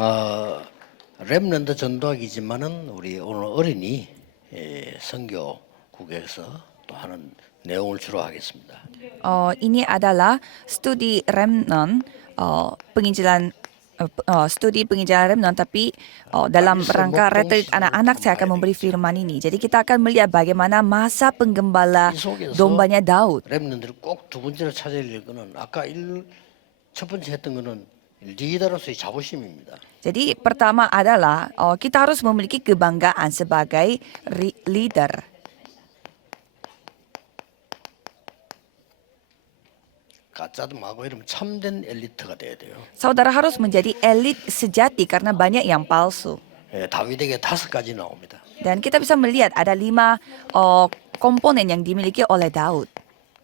어, 렘넌트 전도학이지만은 우리 오늘 어린이 선교국에서 또 하는 내용을 주로 하겠습니다. Ini adalah studi remnon, studi penginjilan remnon, tapi dalam rangka retreat anak-anak saya akan memberi firman ini. Jadi kita akan melihat bagaimana masa penggembala 이 속에서 dombanya Daud. 렘넌트를 꼭 두 번째로 찾아야 될 거는 아까 첫 번째 했던 거는 리더로서의 자부심입니다. Jadi pertama adalah kita harus memiliki kebanggaan sebagai leader. 가짜도 마고 이러면 참된 엘리트가 돼야 돼요. Saudara harus menjadi elit sejati karena banyak yang palsu. 다윗에게 5가지 나옵니다. Dan kita bisa melihat ada 5 komponen yang dimiliki oleh Daud.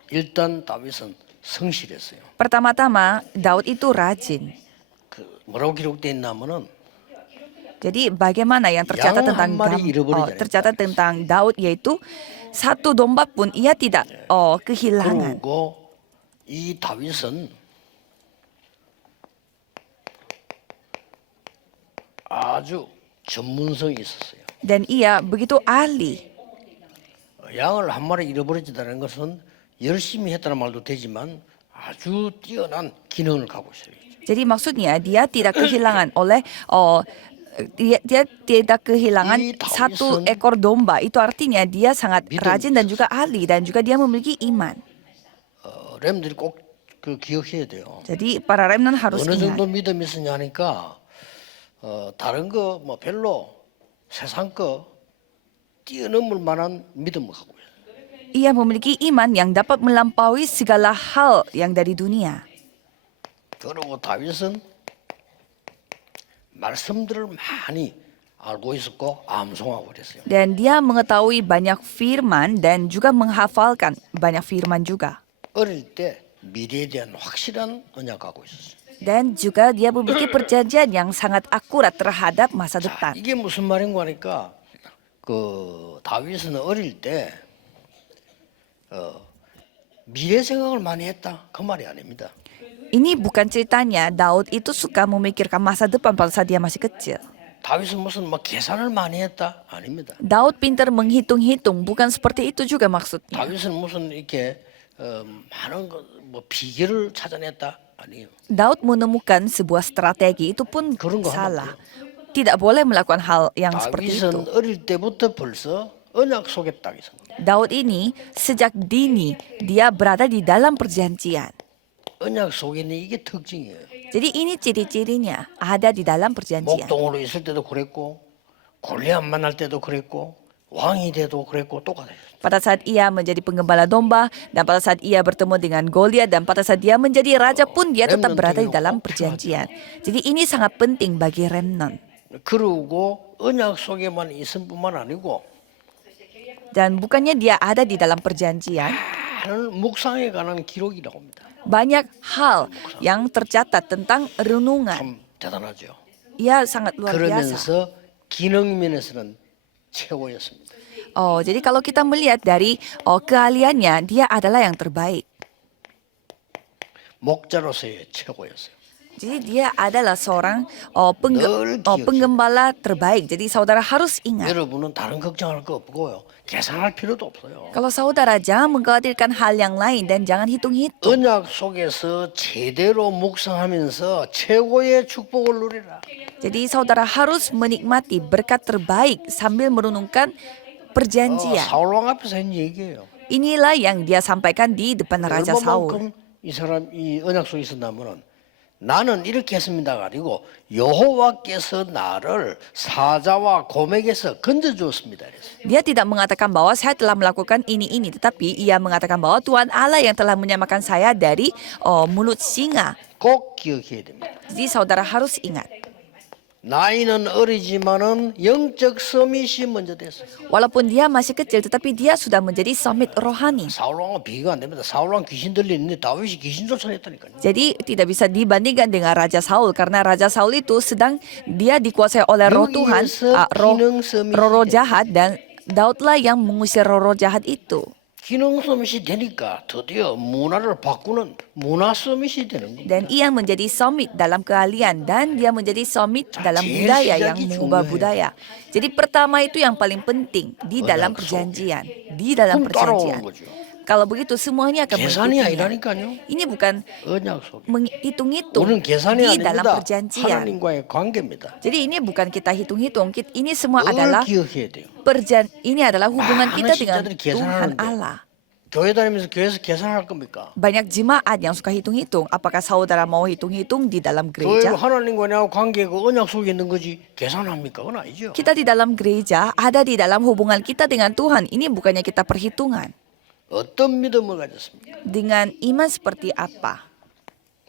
일단 다윗은 성실했어요. Pertama-tama, Daud itu rajin. 뭐라고 기록되어 있냐면은 Jadi bagaimana yang tercatat Yang tentang mari 잃어버리지 tercatat tentang Daud yaitu satu domba pun ia tidak kehilangan. 그리고 이 다윗은 아주 전문성이 있었어요. Dan ia begitu ahli. 양을 한 마리 잃어버렸다는 것은 열심히 했다는 말도 되지만 아주 뛰어난 기능을 갖고 있어요. Jadi maksudnya dia tidak kehilangan oleh dia tidak kehilangan 이 다윗은 satu ekor domba. Itu artinya dia sangat rajin dan juga ahli dan juga dia memiliki iman. 렘들이 꼭 그 기억해야 돼요. Jadi para remnant harus 어느 정도 ingat. 믿음이 있으냐니까 다른 거 뭐 별로 세상 거 뛰어넘을 만한 믿음을 갖고 있어요. Ia memiliki iman yang dapat melampaui segala hal yang dari dunia. 그리고 다윗은 말씀들을 많이 알고 있었고 암송하고 그랬어요. Dan dia mengetahui banyak firman dan juga menghafalkan banyak firman juga. 어릴 때 미래에 대한 확실한 언약 갖고 있었어요. Dan juga dia memiliki perjanjian yang sangat akurat terhadap masa 자, depan. 이게 무슨 말인가 하니까 그 다윗은 어릴 때 미래 생각을 많이 했다 그 말이 아닙니다. Ini bukan ceritanya Daud itu suka memikirkan masa depan pada saat dia masih kecil. 다윗은 무슨 막 계산을 많이 했다 아닙니다. Daud pintar menghitung-hitung, bukan seperti itu juga maksudnya. 다윗은 무슨 이렇게 많은 뭐 비결을 찾아냈다 아니에요. Daud menemukan sebuah strategi, itu pun 그런 거 하면 salah. Tidak boleh melakukan hal yang seperti itu. 다윗은 어릴 때부터 벌써 언약 속에 딱 있었어요. Daud ini sejak dini dia berada di dalam perjanjian. 언약 속에 있는 이게 특징이에요. Jadi ini ciri-cirinya ada di dalam perjanjian. 목동으로 있을 때도 그랬고 골리앗 만날 때도 그랬고 왕이 돼도 그랬고 똑같아요. Pada saat ia menjadi penggembala domba dan pada saat ia bertemu dengan Goliat dan pada saat dia menjadi raja pun dia tetap berada di dalam perjanjian. Jadi ini sangat penting bagi remnant. 그러고 언약 속에만 있을 뿐만 아니고 Dan bukannya dia ada di dalam perjanjian, 많은 묵상에 관한 기록이 나옵니다. banyak hal yang tercatat tentang renungan. 참 대단하죠. Ia sangat luar biasa. 그러면서 기능 면에서는 최고였습니다. Jadi kalau kita melihat dari keahliannya, dia adalah yang terbaik. 목자로서의 최고였어요. Jadi dia adalah seorang 늘 기억해. penggembala terbaik. Jadi saudara harus ingat. 여러분은 다른 걱정할 거 없고요. 계산할 필요도 없어요. Kalau saudara jangan mengkhawatirkan hal yang lain dan jangan hitung-hitung. 언약 속에서 제대로 묵상하면서 최고의 축복을 누리라. Jadi saudara harus menikmati berkat terbaik sambil merenungkan perjanjian. 사울왕 앞에서 한 얘기예요. Inilah yang dia sampaikan di depan Raja Saul. 얼마만큼 이 사람 이 언약 속에 있었냐면은 나는 이렇게 했습니다. 가지고 여호와께서 나를 사자와 곰에게서 건져 주었습니다. 그랬어요. Dia tidak mengatakan bahwa saya telah melakukan ini, tetapi ia mengatakan bahwa Tuhan Allah yang telah menyelamatkan saya dari mulut singa. 꼭 기억해야 됩니다. Jadi saudara harus ingat. 나이는 어리지만은 영적 서밋이 먼저 됐어요. Walaupun dia masih kecil, tetapi dia sudah menjadi summit rohani. 사울왕은 비교가 안 됩니다. 사울왕 귀신 들리는데 다윗이 귀신 쫓아냈다니까요. Jadi tidak bisa dibandingkan dengan Raja Saul karena Raja Saul itu sedang dia dikuasai oleh roh Tuhan, roh jahat dan Daudlah yang mengusir roh jahat itu. 기능 서밋이 되니까 드디어 문화를 바꾸는 문화 서밋이 되는 겁니다. Dan ia menjadi summit dalam keahlian dan dia menjadi summit dalam 제일 budaya yang 시작이 mengubah 중요해요. budaya. Jadi pertama itu yang paling penting di dalam 언약 속에. perjanjian, di dalam 그럼 따라오는 perjanjian. 거죠. Kalau begitu semuanya akan 계산이 mengikutinya. 아니라니까요. Ini bukan 언약 속에. menghitung-hitung 우리는 계산이 di dalam 아닙니다. perjanjian. 하나님과의 관계입니다. Jadi ini bukan kita hitung-hitung, ini semua 늘 adalah 기억해야 돼요. ini adalah hubungan 많은 kita dengan 신자들이 Tuhan 계산하는데. Allah. 교회 다니면서 교회에서 계산할 겁니까? Banyak jemaat yang suka hitung-hitung. Apakah saudara mau hitung-hitung di dalam 교회가 gereja? 하나님과 나하고 관계가 언약 속에 있는 거지 계산합니까? 그건 아니죠. Kita di dalam gereja ada di dalam hubungan kita dengan Tuhan. Ini bukannya kita perhitungan. 어떤 믿음을 가졌습니까? Dengan iman seperti apa?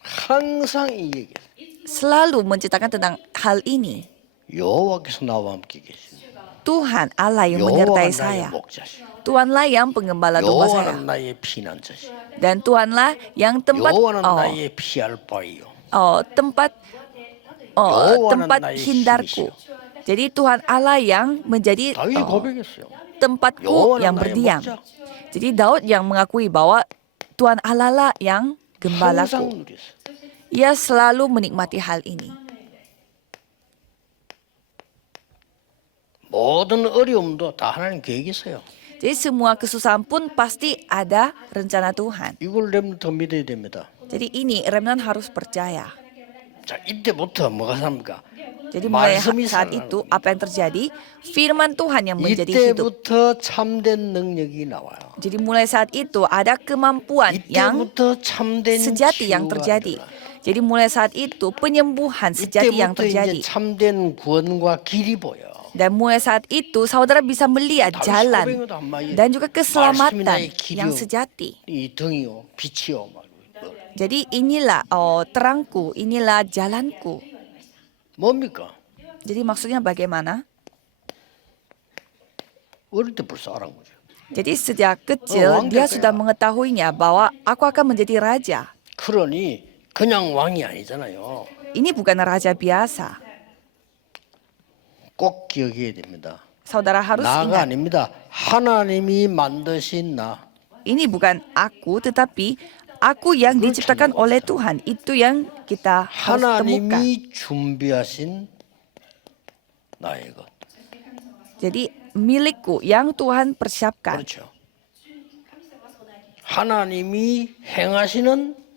항상 이 얘기예요. Selalu menceritakan tentang hal ini. 여호와께서 나와 함께 계시는 Tuhan Allah yang 여호와가 menyertai 나의 saya. 목자시 Tuhanlah yang pengembala domba saya. 여호와는 나의 피난자시 Dan Tuhanlah yang tempat 여호와는 나의 피할 바이요 tempat 여호와는 tempat 나의 hindarku. 힘이시요. Jadi Tuhan Allah yang menjadi 다윗이 고백했어요. tempatku 여호와는 yang 나의 berdiam. 목자. Jadi Daud yang mengakui bahwa Tuhan Allah lah yang 항상 gembalaku. 누렸어요. Ia selalu menikmati hal ini. 모든 어려움도 다 하나님 계획이 있어요. Jadi semua kesusahan pun pasti ada rencana Tuhan. 이걸 렘더 믿어야 됩니다. Jadi ini remnant harus percaya. 자, 이때부터 뭐가 삽니까? Jadi mulai 말씀이 saat 살아나는 itu apa yang terjadi? Firman Tuhan yang menjadi hidup. 이때부터 참된 능력이 나와요. Jadi mulai saat itu ada kemampuan yang 이때부터 참된 sejati yang 치유가 terjadi. 일어나요. Jadi mulai saat itu penyembuhan sejati yang 이때부터 이제 terjadi. 참된 구원과 길이 보여. Dan mulai saat itu saudara bisa melihat 다윗이 jalan 고백해도 한마디, dan juga 말씀이 keselamatan 나의 길이요, yang sejati. 이 등이요, 빛이요. 막. Jadi inilah terangku, inilah jalanku. 뭡니까? Jadi maksudnya bagaimana? 어릴 때 벌써 알은 거죠. Jadi sejak kecil 왕 dia 될 sudah 거야. mengetahuinya bahwa aku akan menjadi raja. 그러니 그냥 왕이 아니잖아요. Ini bukan raja biasa. 꼭 기억해야 됩니다. Saudara harus 나가 ingat, 아닙니다. 하나님이 만드신 나. ini bukan aku tetapi aku yang diciptakan oleh Tuhan. Itu yang kita harus temukan. 하나님이 준비하신 나의 것. Jadi milikku yang Tuhan persiapkan. 그렇죠. 하나님이 행하시는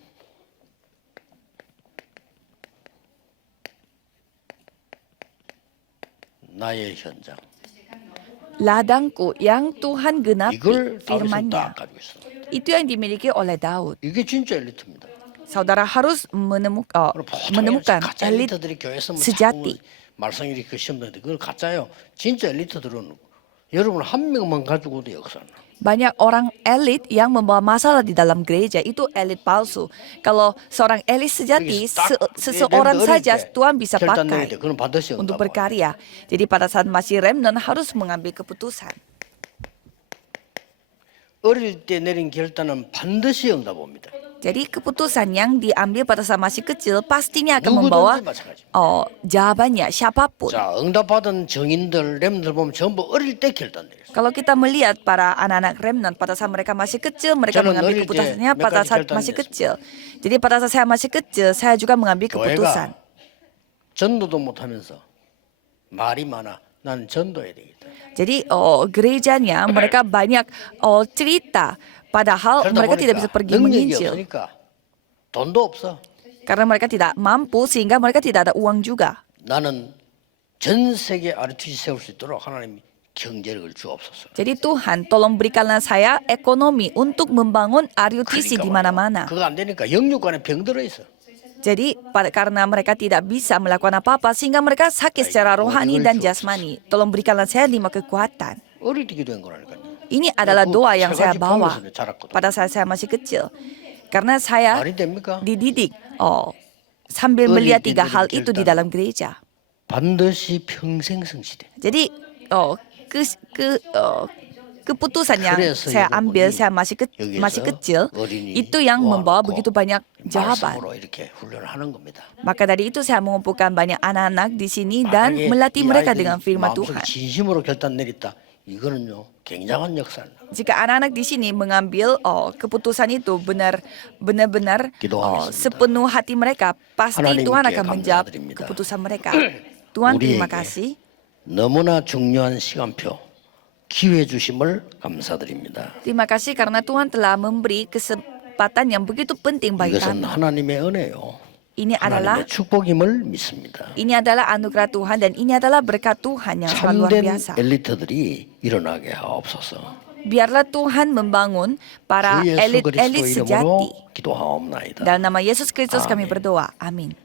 나의 현장. Ladangku yang Tuhan genapi 이걸 다윗은 firman-Nya. 딱 가지고 있습니다. Itu yang dimiliki oleh Daud. 이게 진짜 엘리트입니다. Saudara harus menemukan 보통 가짜 elit 엘리트들이 교회에서 뭐 sejati. 말썽 이렇게 시험되는데 그걸 가짜요. 진짜 엘리트들은 여러분 한 명만 가지고도 역사는. Banyak orang elit yang membawa masalah di dalam gereja itu elit palsu. Kalau seorang elit sejati, seseorang saja Tuhan bisa pakai 그건 반드시 untuk 응답. berkarya. Jadi pada saat masih remnant harus mengambil keputusan. 어릴 때 내린 결단은 반드시 응답 옵니다. Jadi keputusan yang diambil pada saat masih kecil pastinya akan membawa 누구든지 마찬가지. jawabannya siapapun. 자, 응답받은 정인들, 렘들 보면 전부 어릴 때 결단 내렸어요. Kalau kita melihat para anak-anak remnant pada saat mereka masih kecil, mereka 저는 mengambil 어릴 때 keputusannya 몇 pada 가지 saat 결단을 masih 했습니다. kecil. Jadi pada saat saya masih kecil, saya juga mengambil keputusan. 교회가 전도도 못하면서 말이 많아. 나는 전도해야 되겠다. Jadi gerejanya mereka banyak cerita, padahal 그러다 mereka tidak bisa 보니까 pergi 능력이 menginjil 없으니까 돈도 없어. karena mereka tidak mampu sehingga mereka tidak ada uang juga. 나는 전 세계 RTC 세울 수 있도록 하나님이 경제력을 주옵소서. Jadi Tuhan tolong berikanlah saya ekonomi untuk membangun RUTC di 말이야. mana-mana. 그거 안 되니까 영육간에 병들어 있어. Jadi karena mereka tidak bisa melakukan apa-apa sehingga mereka sakit secara rohani dan jasmani. Tolong berikanlah saya 5 kekuatan. 어릴 때 기도한 거라니까요. Ini adalah doa yang 세 saya 가지 bawa 보면서 자랐거든. pada saat saya masih kecil. Karena saya 말이 됩니까? dididik sambil melihat 3 hal itu di dalam gereja. 반드시 평생 성실해. Jadi keputusan yang 그래서 saya ambil 여러분이 saya masih kecil 어린이 itu yang membawa 모아놓고 begitu banyak jawaban. 말씀으로 이렇게 훈련을 하는 겁니다. Maka dari itu saya mengumpulkan banyak anak-anak di sini dan melatih mereka dengan firman 마음속에 Tuhan. 진심으로 결단 내렸다. 이거는요 굉장한 역사를. Jika anak-anak di sini mengambil keputusan itu benar-benar Gidoha겠습니다. sepenuh hati mereka, pasti 하나님께 Tuhan akan menjawab 감사드립니다. keputusan mereka. Tuhan terima 우리에게 kasih. 너무나 중요한 시간표, 기회 주심을 감사드립니다. Terima kasih karena Tuhan telah memberi kesempatan yang begitu penting bagi 이것은 kami. 하나님의 은혜요. Ini adalah 하나님의 축복임을 믿습니다. anugerah Tuhan dan ini adalah berkat Tuhan yang sangat luar 참된 biasa. 엘리트들이 일어나게 하옵소서. Biarlah Tuhan membangun para 주 예수 elit-elit 그리스도 sejati. 이름으로 기도하옵나이다. Dalam nama Yesus Kristus kami Amin. berdoa. Amin.